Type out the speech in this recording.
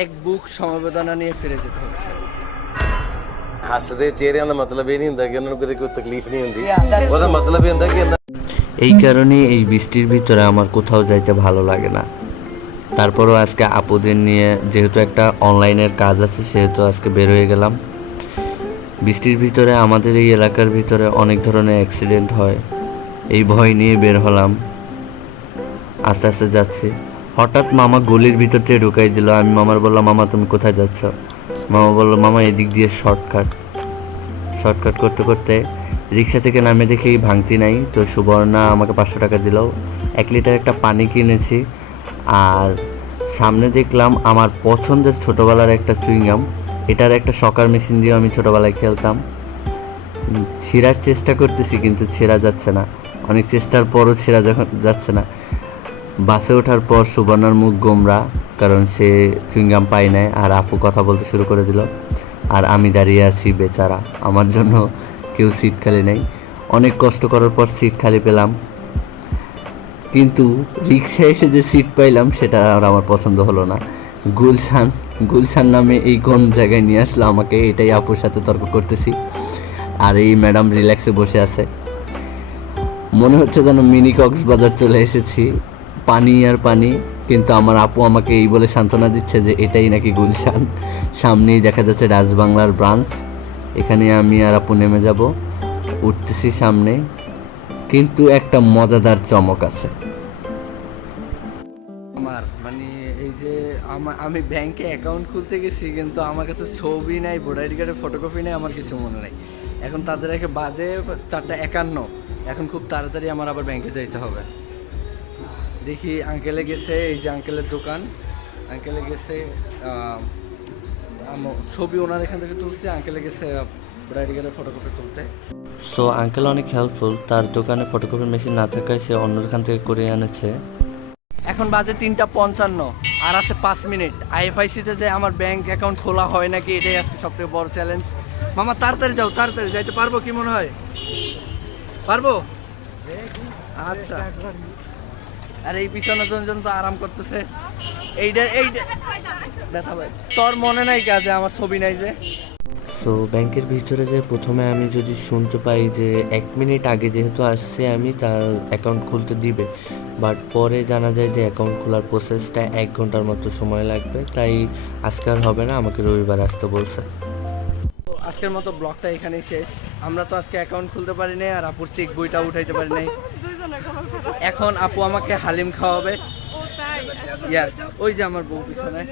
এক বুক সমবেদনা নিয়ে ফিরে যেতে হচ্ছে। ਹੱਸਦੇ ਚਿਹਰਿਆਂ ਦਾ ਮਤਲਬ ਇਹ ਨਹੀਂ ਹੁੰਦਾ ਕਿ ਉਹਨਾਂ ਨੂੰ ਕੋਈ ਤਕਲੀਫ ਨਹੀਂ ਹੁੰਦੀ, ਉਹਦਾ ਮਤਲਬ ਇਹ ਹੁੰਦਾ ਕਿ এই কারণেই এই বৃষ্টির ভিতরে আমার কোথাও যাইতে ভালো লাগে না। তারপরও আজকে আপুদের নিয়ে যেহেতু একটা অনলাইনের কাজ আছে সেহেতু আজকে বের হয়ে গেলাম। বৃষ্টির ভিতরে আমাদের এই এলাকার ভিতরে অনেক ধরনের অ্যাক্সিডেন্ট হয়, এই ভয় নিয়ে বের হলাম। আস্তে আস্তে যাচ্ছি, হঠাৎ মামা গলির ভিতর থেকে ঢুকাই দিল। আমি মামার বললাম, মামা তুমি কোথায় যাচ্ছ? মামা বললো, মামা এদিক দিয়ে শর্টকাট করতে করতে রিক্সা থেকে নামে দেখি ভাঙতি নাই। তো সুবর্ণা আমাকে 500 টাকা দিল। 1 লিটার একটা পানি কিনেছি। আর সামনে দেখলাম আমার পছন্দের ছোটোবেলার একটা চুইংগাম, এটার একটা শকার মেশিন দিয়েও আমি ছোটোবেলায় খেলতাম। ছেঁড়ার চেষ্টা করতেছি কিন্তু ছেঁড়া যাচ্ছে না, অনেক চেষ্টার পরও ছেঁড়া যখন যাচ্ছে না। বাসে ওঠার পর সুবর্ণার মুখ গোমরা, কারণ সে চুইংগাম পাই নাই। আর আপু কথা বলতে শুরু করে দিল, আর আমি দাঁড়িয়ে আছি বেচারা, আমার জন্য কেউ সিট খালি নেই। অনেক কষ্ট করার পর সিট খালি পেলাম, কিন্তু রিক্সা এসে যে সিট পাইলাম সেটা আর আমার পছন্দ হলো না। গুলশান নামে এই কোন জায়গায় নিয়ে আসলো আমাকে, এটাই আপুর সাথে তর্ক করতেছি। আর এই ম্যাডাম রিল্যাক্সে বসে আছে, মনে হচ্ছে যেন মিনি কক্সবাজার চলে এসেছি, পানি আর পানি। কিন্তু আমার আপু আমাকে এই বলে সান্ত্বনা দিচ্ছে যে এটাই নাকি গুলশান, সামনেই দেখা যাচ্ছে রাজবাংলার ব্রাঞ্চ। এখানে আমি আর আপু নেমে যাব, উঠতেছি সামনে। কিন্তু একটা মজাদার চমক আছে আমার মানে এই যে আমি ব্যাংকে অ্যাকাউন্ট খুলতে গেছি, কিন্তু আমার কাছে ছবি নাই, ভোটার আইডি কার্ডের ফটোকপি নেই, আমার কিছু মনে নেই। এখন তাদের একে বাজে 4:51, এখন খুব তাড়াতাড়ি আমার আবার ব্যাংকে যাইতে হবে। দেখি আঙ্কেলে গেছে, এই যে আঙ্কেলের দোকান, আঙ্কেলে গেছে ছবি ওনার এখান থেকে তুলছি, আঙ্কেলে গেছে ভোটার আইডি কার্ডের ফটোকপি তুলতে। সো আঙ্কেল অনেক হেল্পফুল, তার দোকানে ফটোকপি মেশিন না থাকায় সে অন্যখান থেকে করে এনেছে। এখন বাজে 3:55 আর আছে 5 মিনিট। আইএফআইসিতে যে আমার ব্যাংক অ্যাকাউন্ট খোলা হয় নাকি, এটাই আজকে সবথেকে বড় চ্যালেঞ্জ। মামা তাড়াতাড়ি যাও, তাড়াতাড়ি যাইতে পারবো কি মনে হয়? পারবো? আচ্ছা। আর এই পিছনে দুজন তো আরাম করতেছে। এইটা ব্যথা ভাই, তোর মনে নাই কাজে আমার ছবি নাই যে। সো ব্যাংকের ভিতরে যে প্রথমে আমি যদি শুনতে পাই যে 1 মিনিট আগে যেহেতু আসছে আমি তার অ্যাকাউন্ট খুলতে দিবে, বাট পরে জানা যায় যে অ্যাকাউন্ট খোলার প্রসেসটা 1 ঘন্টার মতো সময় লাগবে, তাই আজকে আর হবে না, আমাকে রবিবার আসতে বলছে। তো আজকের মতো ব্লগটা এখানেই শেষ। আমরা তো আজকে অ্যাকাউন্ট খুলতে পারি নাই, আর আপুর চেক বইটা উঠাইতে পারি নাই। এখন আপু আমাকে হালিম খাওয়াবে। ইয়েস, ওই যে আমার বউ পিছনে।